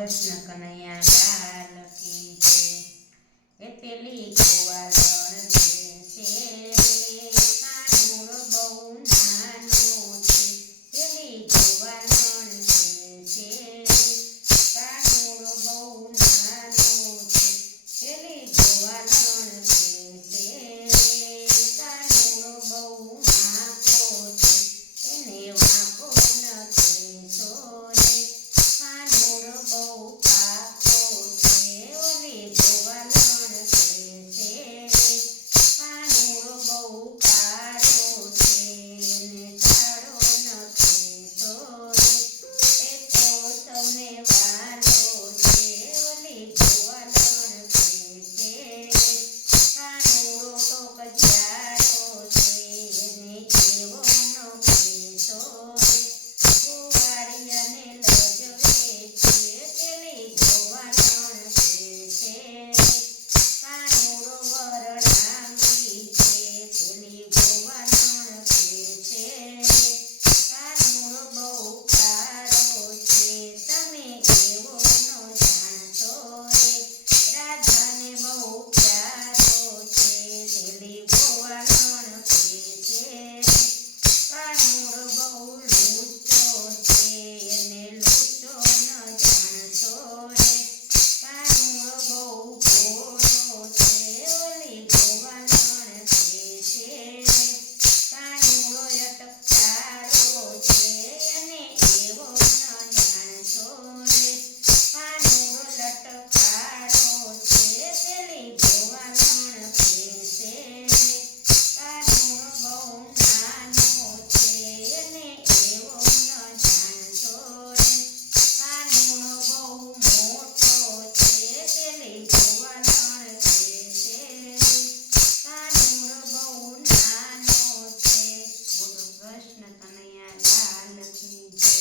કૃષ્ણ કનૈયા લાલ કી જય. એ પેલી ગોવાલણ છે કાનુડો બહુ નાનો છે. પેલી ગોવાલણ છે કાનુડો બહુ નાનો છે. પેલી ગોવાલણ છે કાનુડો બહુ વાંકો છે. એને વાંકો નથી છોરે કાનુડો બહુ પાકો છે. ઓલી ગોવાલણ છે કાનુડો બહુ કાળો છે. એને કાળો નથી છોરે એ તો સૌને